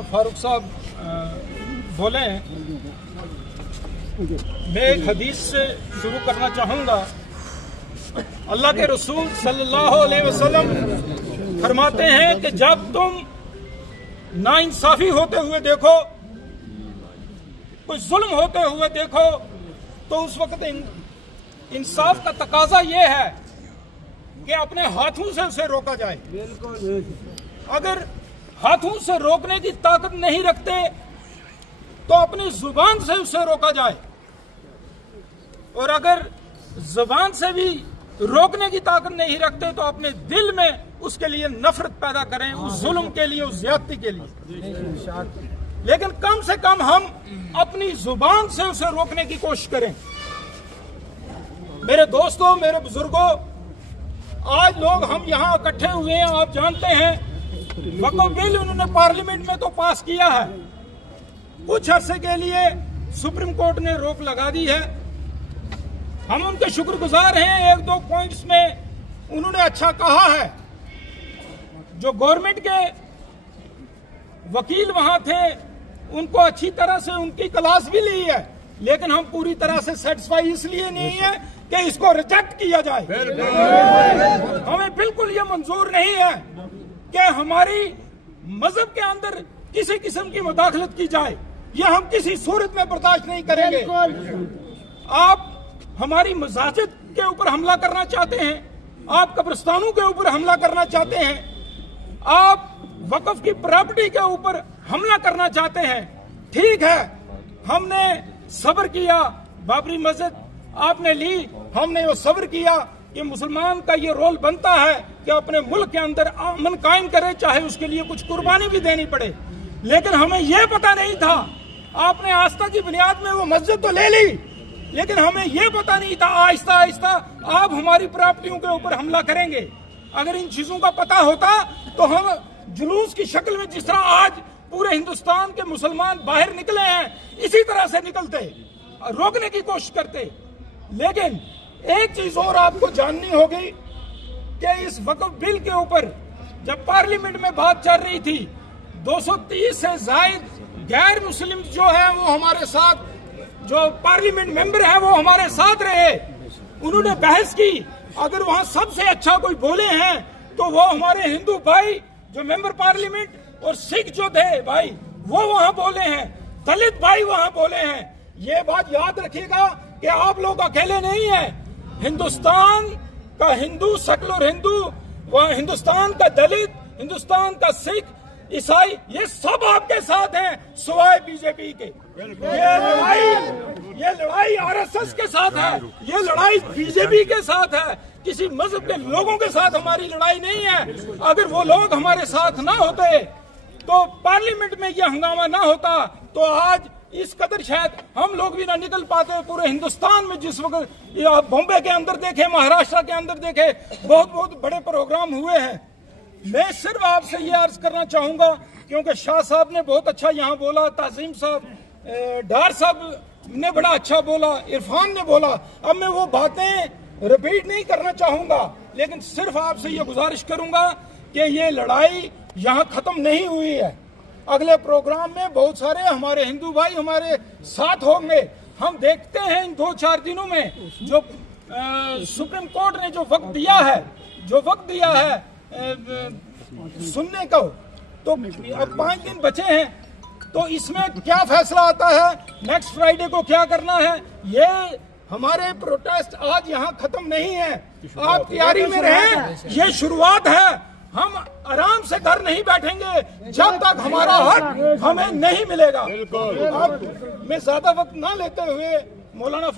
फारूक साहब बोले, मैं एक हदीस से शुरू करना चाहूँगा। अल्लाह के रसूल सल्लल्लाहु अलैहि वसल्लम फरमाते हैं कि जब तुम नाइंसाफी होते हुए देखो, कोई जुल्म होते हुए देखो, तो उस वक्त इंसाफ का तकाजा ये है कि अपने हाथों से उसे रोका जाए। अगर हाथों से रोकने की ताकत नहीं रखते तो अपनी जुबान से उसे रोका जाए, और अगर जुबान से भी रोकने की ताकत नहीं रखते तो अपने दिल में उसके लिए नफरत पैदा करें, उस जुल्म के लिए, उस ज्यादती के लिए। लेकिन कम से कम हम अपनी जुबान से उसे रोकने की कोशिश करें। मेरे दोस्तों, मेरे बुजुर्गों, आज लोग हम यहाँ इकट्ठे हुए हैं। आप जानते हैं वक्फ बिल उन्होंने पार्लियामेंट में तो पास किया है, कुछ अरसे के लिए सुप्रीम कोर्ट ने रोक लगा दी है। हम उनके शुक्रगुजार हैं। एक दो पॉइंट्स में उन्होंने अच्छा कहा है। जो गवर्नमेंट के वकील वहां थे उनको अच्छी तरह से उनकी क्लास भी ली है, लेकिन हम पूरी तरह से सेटिस्फाई इसलिए नहीं है कि इसको रिजेक्ट किया जाए। हमें बिल्कुल ये मंजूर नहीं है कि हमारी मजहब के अंदर किसी किस्म की मुदाखलत की जाए। यह हम किसी सूरत में बर्दाश्त नहीं करेंगे। आप हमारी मसाजिद के ऊपर हमला करना चाहते हैं, आप कब्रिस्तानों के ऊपर हमला करना चाहते हैं, आप वक्फ की प्रॉपर्टी के ऊपर हमला करना चाहते हैं। ठीक है, हमने सब्र किया, बाबरी मस्जिद आपने ली, हमने वो सब्र किया कि मुसलमान का ये रोल बनता है कि अपने मुल्क के अंदर अमन कायम करे, चाहे उसके लिए कुछ कुर्बानी भी देनी पड़े। लेकिन हमें यह पता नहीं था, आपने आस्था की बुनियाद में वो मस्जिद तो ले ली, लेकिन हमें यह पता नहीं था आहिस्ता आहिस्ता आप हमारी प्रॉपर्टियों के ऊपर हमला करेंगे। अगर इन चीजों का पता होता तो हम जुलूस की शक्ल में, जिस तरह आज पूरे हिंदुस्तान के मुसलमान बाहर निकले हैं, इसी तरह से निकलते, रोकने की कोशिश करते। लेकिन एक चीज और आपको जाननी होगी कि इस वक्फ बिल के ऊपर जब पार्लियामेंट में बात चल रही थी, 230 से जायद गैर मुस्लिम जो है वो हमारे साथ, जो पार्लियामेंट मेंबर है वो हमारे साथ रहे। उन्होंने बहस की। अगर वहां सबसे अच्छा कोई बोले हैं तो वो हमारे हिंदू भाई जो मेंबर पार्लियामेंट, और सिख जो थे भाई वो वहां बोले हैं, दलित भाई वहां बोले हैं। ये बात याद रखिएगा कि आप लोग अकेले नहीं हैं। हिंदुस्तान का हिंदू, सेकुलर हिंदू, वह हिंदुस्तान का दलित, हिंदुस्तान का सिख, ईसाई, ये सब आपके साथ हैं सिवाय बीजेपी के। ये लड़ाई आरएसएस के साथ है, ये लड़ाई बीजेपी के साथ है, किसी मजहब के लोगों के साथ हमारी लड़ाई नहीं है। अगर वो लोग हमारे साथ ना होते तो पार्लियामेंट में ये हंगामा ना होता तो आज इस कदर शायद हम लोग भी ना निकल पाते। पूरे हिंदुस्तान में जिस वक्त बॉम्बे के अंदर देखे, महाराष्ट्र के अंदर देखे, बहुत बहुत बड़े प्रोग्राम हुए हैं। मैं सिर्फ आपसे ये अर्ज करना चाहूंगा, क्योंकि शाह साहब ने बहुत अच्छा यहाँ बोला, ताजीम साहब, डार साहब ने बड़ा अच्छा बोला, इरफान ने बोला। अब मैं वो बातें रिपीट नहीं करना चाहूंगा, लेकिन सिर्फ आपसे ये गुजारिश करूंगा कि ये लड़ाई यहाँ खत्म नहीं हुई है। अगले प्रोग्राम में बहुत सारे हमारे हिंदू भाई हमारे साथ होंगे। हम देखते हैं इन 2-4 दिनों में जो सुप्रीम कोर्ट ने जो वक्त दिया है सुनने को, तो अब 5 दिन बचे हैं, तो इसमें क्या फैसला आता है, नेक्स्ट फ्राइडे को क्या करना है, ये हमारे प्रोटेस्ट आज यहाँ खत्म नहीं है। आप तैयारी में रहें, ये शुरुआत है। हम आराम से घर नहीं बैठेंगे जब तक हमारा हक हमें नहीं मिलेगा। अब मैं ज्यादा वक्त ना लेते हुए मौलाना